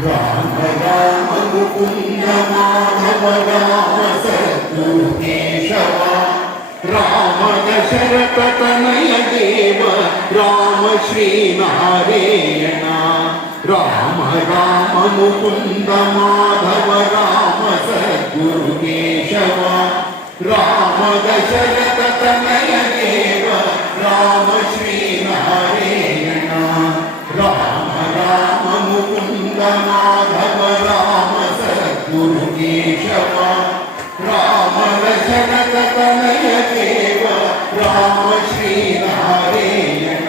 राम राम मुकुंद माधव राम सद्गुरु केशव राम दशरथ तनय देव राम श्री नारायण राम राम मुकुंद माधव राम सद्गुरु केशव राम दशरथ तनय देव राम श्री नारायण राम राम मुकुंद माधव राम सद्गुरु केशव राम दशरथ तनय देव राम श्री नारायण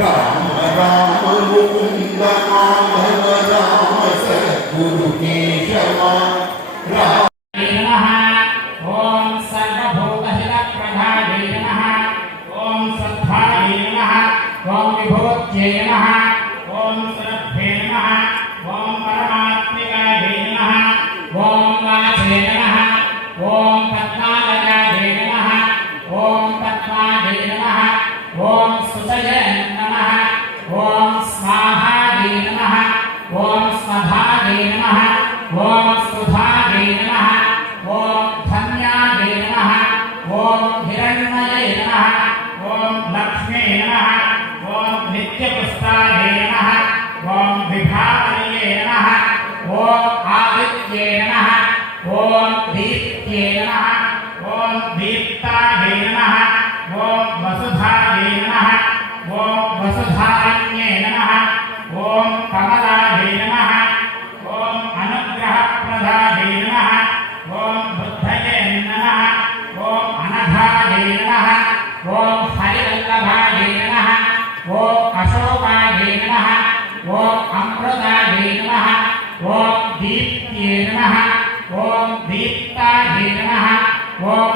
राम राम मुकुंद माधव राम सद्गुरु केशव राम ओम सर्वभूतहितप्रभावे नमः ओम सद्भावे नमः ओम विभूत्यै नमः ओम सरभ्ये नमः ओम परमात्मिकायै नमः ओम वाचे नमः ओम पद्मालयायै नमः ओम पद्मायै नमः ओम सुतये नमः ओम स्वाहायै नमः ओम स्वधायै नमः ओम सुधायै नमः ओम धन्यायै नमः ओम हिरण्मये नमः ओम लक्ष्मी नमः ओम नित्यपुष्टाये नमः ओम विभावये नमः ओम आदित्ये नमः ओम दीप्त्ये नमः ओम दीप्ताये नमः ओम वसुधाये नमः ओम वसुधान्ये नमः ओम कमलाये नमः ओम अनुग्रहप्रदाये नमः ओम बुद्धये नमः ओम अनघाये नमः ओम हरिवल्लभाये नमः ओम अशोकाये नमः ओम अमृताये नमः ओम दीप्त्ये नमः ओम दीप्ताये नमः ओम